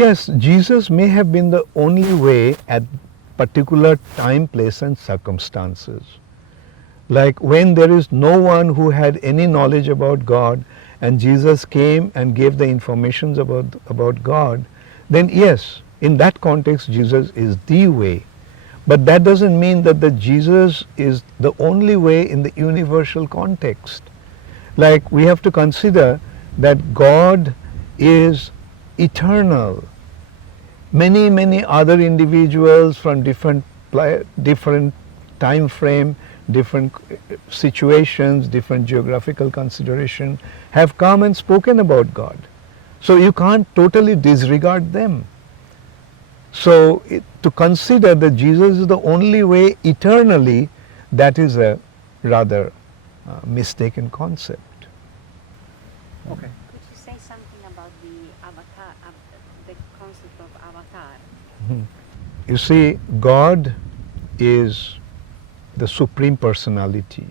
Yes, Jesus may have been the only way at particular time, place and circumstances. Like when there is no one who had any knowledge about God and Jesus came and gave the informations about God, then yes, in that context Jesus is the way. But that doesn't mean that the Jesus is the only way in the universal context. Like we have to consider that God is eternal. Many other individuals from different time frame, different situations, different geographical consideration have come and spoken about God. So you can't totally disregard them. So to consider that Jesus is the only way eternally, that is a rather mistaken concept. Okay. Could you say something about the avatar, the concept of avatar? You see, God is the Supreme Personality.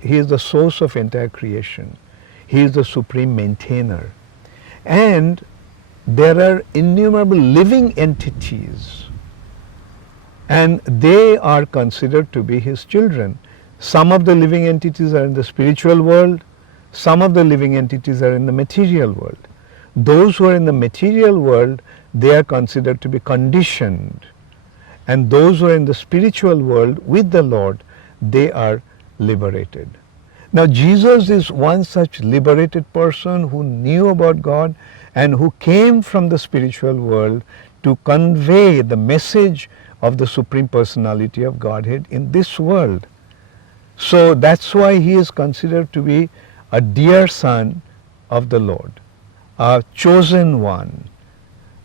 He is the source of entire creation. He is the supreme maintainer. And there are innumerable living entities, and they are considered to be His children. Some of the living entities are in the spiritual world, some of the living entities are in the material world. Those who are in the material world, they are considered to be conditioned. And those who are in the spiritual world with the Lord, they are liberated. Now Jesus is one such liberated person who knew about God and who came from the spiritual world to convey the message of the Supreme Personality of Godhead in this world. So that's why He is considered to be a dear son of the Lord, a chosen one.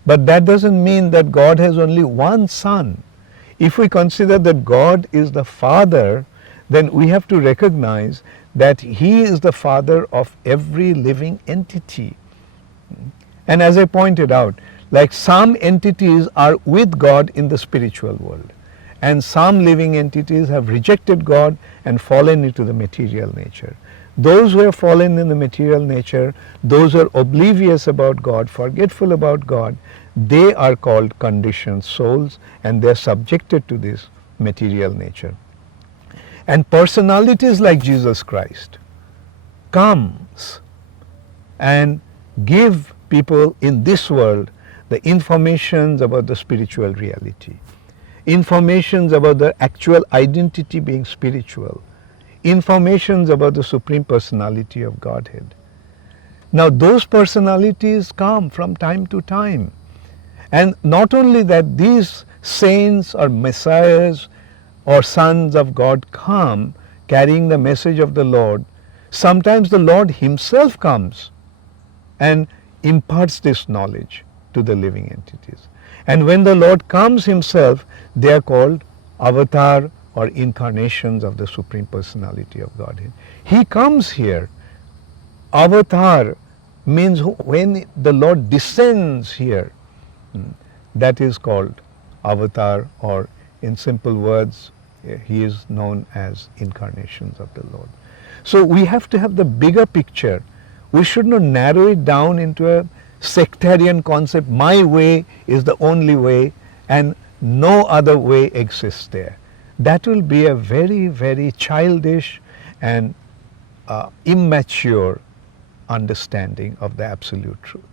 But that doesn't mean that God has only one son. If we consider that God is the Father, then we have to recognize that He is the Father of every living entity. And as I pointed out, like some entities are with God in the spiritual world, and some living entities have rejected God and fallen into the material nature. Those who have fallen in the material nature, those who are oblivious about God, forgetful about God, they are called conditioned souls, and they are subjected to this material nature. And personalities like Jesus Christ comes and give people in this world the informations about the spiritual reality, informations about the actual identity being spiritual, informations about the Supreme Personality of Godhead. Now those personalities come from time to time. And not only that, these saints or messiahs or sons of God come carrying the message of the Lord. Sometimes the Lord Himself comes and imparts this knowledge to the living entities. And when the Lord comes Himself, they are called avatar or incarnations of the Supreme Personality of Godhead. He comes here. Avatar means when the Lord descends here, that is called avatar, or in simple words, He is known as incarnations of the Lord. So we have to have the bigger picture. We should not narrow it down into a sectarian concept. My way is the only way and no other way exists there. That will be a very childish and immature understanding of the absolute truth.